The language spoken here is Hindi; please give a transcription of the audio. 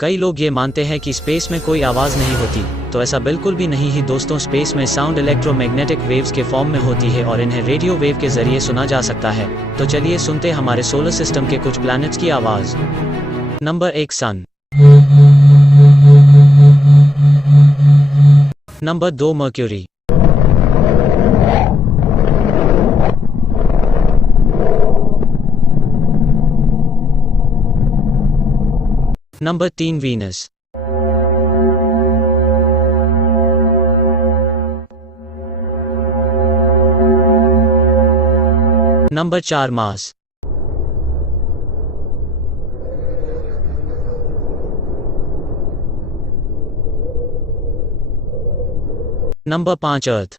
कई लोग ये मानते हैं कि स्पेस में कोई आवाज़ नहीं होती, तो ऐसा बिल्कुल भी नहीं ही दोस्तों। स्पेस में साउंड इलेक्ट्रोमैग्नेटिक वेव्स के फॉर्म में होती है और इन्हें रेडियो वेव के जरिए सुना जा सकता है। तो चलिए सुनते हमारे सोलर सिस्टम के कुछ प्लैनेट्स की आवाज़। Number 1 sun. Number 2 Mercury. Number 3 Venus. Number 4 Mars. Number 5 अर्थ।